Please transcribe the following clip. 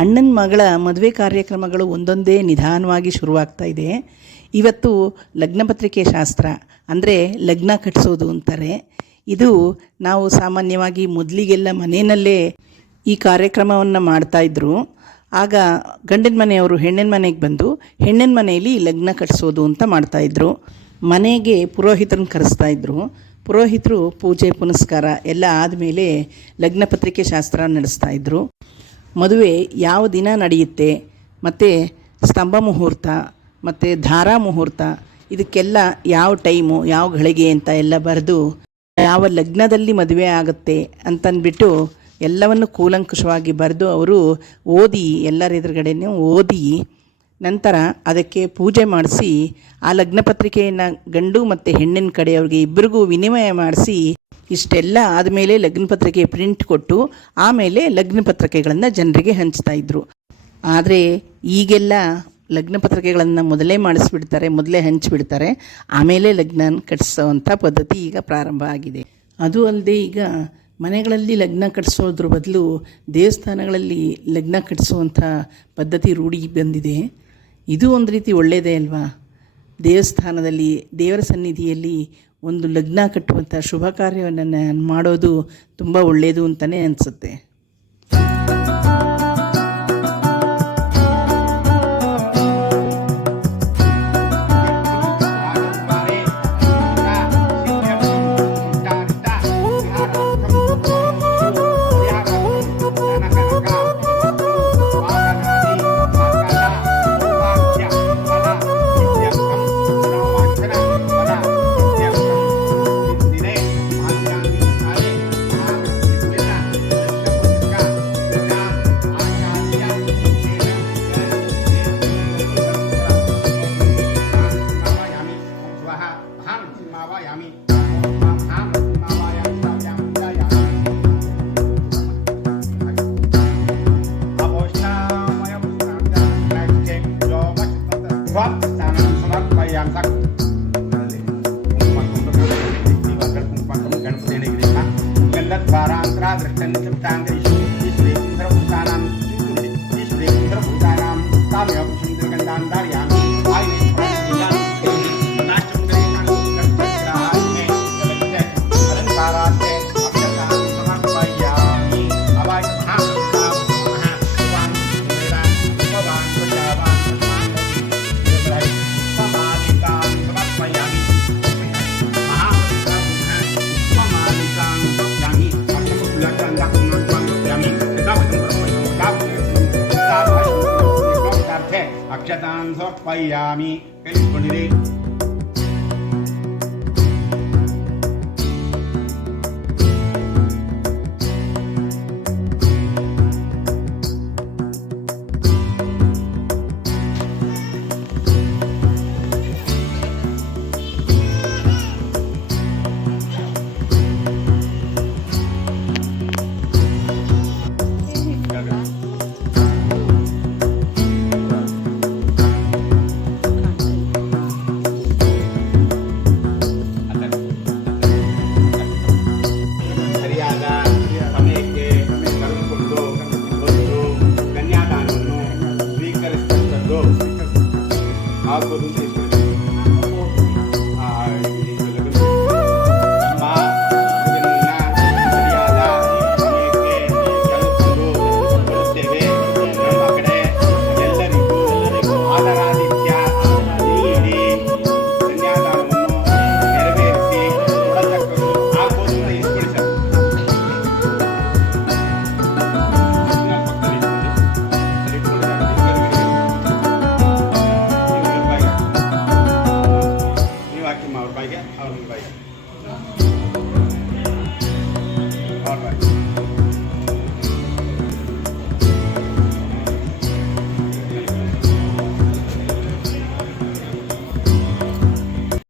ಅಣ್ಣನ ಮಗಳ ಮದುವೆ ಕಾರ್ಯಕ್ರಮಗಳು ಒಂದೊಂದೇ ನಿಧಾನವಾಗಿ ಶುರುವಾಗ್ತಾ ಇದೆ. ಇವತ್ತು ಲಗ್ನಪತ್ರಿಕೆ ಶಾಸ್ತ್ರ ಅಂದರೆ ಲಗ್ನ ಕಟ್ಟಿಸೋದು ಅಂತಾರೆ. ಇದು ನಾವು ಸಾಮಾನ್ಯವಾಗಿ ಮೊದಲಿಗೆಲ್ಲ ಮನೆಯಲ್ಲೇ ಈ ಕಾರ್ಯಕ್ರಮವನ್ನು ಮಾಡ್ತಾಯಿದ್ರು. ಆಗ ಗಂಡಿನ ಮನೆಯವರು ಹೆಣ್ಣಿನ ಮನೆಗೆ ಬಂದು ಹೆಣ್ಣಿನ ಮನೆಯಲ್ಲಿ ಲಗ್ನ ಕಟ್ಟಿಸೋದು ಅಂತ ಮಾಡ್ತಾಯಿದ್ರು. ಮನೆಗೆ ಪುರೋಹಿತರನ್ನು ಕರೆಸ್ತಾಯಿದ್ರು. ಪುರೋಹಿತರು ಪೂಜೆ ಪುನಸ್ಕಾರ ಎಲ್ಲ ಆದಮೇಲೆ ಲಗ್ನಪತ್ರಿಕೆ ಶಾಸ್ತ್ರ ನಡೆಸ್ತಾಯಿದ್ರು. ಮದುವೆ ಯಾವ ದಿನ ನಡೆಯುತ್ತೆ ಮತ್ತು ಸ್ತಂಭ ಮುಹೂರ್ತ ಮತ್ತು ಧಾರಾ ಮುಹೂರ್ತ ಇದಕ್ಕೆಲ್ಲ ಯಾವ ಟೈಮು ಯಾವ ಗಳಿಗೆ ಅಂತ ಎಲ್ಲ ಬರೆದು ಯಾವ ಲಗ್ನದಲ್ಲಿ ಮದುವೆ ಆಗುತ್ತೆ ಅಂತಂದ್ಬಿಟ್ಟು ಎಲ್ಲವನ್ನು ಕೂಲಂಕುಷವಾಗಿ ಬರೆದು ಅವರು ಓದಿ ಎಲ್ಲರ ಎದುರುಗಡೆನೂ ಓದಿ ನಂತರ ಅದಕ್ಕೆ ಪೂಜೆ ಮಾಡಿಸಿ ಆ ಲಗ್ನಪತ್ರಿಕೆಯನ್ನು ಗಂಡು ಮತ್ತು ಹೆಣ್ಣಿನ ಕಡೆಯವ್ರಿಗೆ ಇಬ್ಬರಿಗೂ ವಿನಿಮಯ ಮಾಡಿಸಿ ಇಷ್ಟೆಲ್ಲ ಆದಮೇಲೆ ಲಗ್ನಪತ್ರಿಕೆ ಪ್ರಿಂಟ್ ಕೊಟ್ಟು ಆಮೇಲೆ ಲಗ್ನಪತ್ರಿಕೆಗಳನ್ನು ಜನರಿಗೆ ಹಂಚ್ತಾಯಿದ್ರು. ಆದರೆ ಈಗೆಲ್ಲ ಲಗ್ನಪತ್ರಿಕೆಗಳನ್ನು ಮೊದಲೇ ಮಾಡಿಸ್ಬಿಡ್ತಾರೆ, ಮೊದಲೇ ಹಂಚಿಬಿಡ್ತಾರೆ, ಆಮೇಲೆ ಲಗ್ನ ಕಟ್ಟಿಸೋವಂಥ ಪದ್ಧತಿ ಈಗ ಪ್ರಾರಂಭ ಆಗಿದೆ. ಅದು ಅಲ್ಲದೆ ಈಗ ಮನೆಗಳಲ್ಲಿ ಲಗ್ನ ಕಟ್ಟಿಸೋದ್ರ ಬದಲು ದೇವಸ್ಥಾನಗಳಲ್ಲಿ ಲಗ್ನ ಕಟ್ಟಿಸುವಂಥ ಪದ್ಧತಿ ರೂಢಿಗೆ ಬಂದಿದೆ. ಇದು ಒಂದು ರೀತಿ ಒಳ್ಳೆಯದೇ ಅಲ್ವಾ? ದೇವಸ್ಥಾನದಲ್ಲಿ ದೇವರ ಸನ್ನಿಧಿಯಲ್ಲಿ ಒಂದು ಲಗ್ನ ಕಟ್ಟುವಂಥ ಶುಭ ಕಾರ್ಯವನ್ನು ಮಾಡೋದು ತುಂಬ ಒಳ್ಳೆಯದು ಅಂತಲೇ ಅನಿಸುತ್ತೆ. ಅಕ್ಷತಾನ್ ಸಮರ್ಪಯಾಮಿ ಕೇಳಿಕೊಂಡಿರಿ. ಆಗೋದು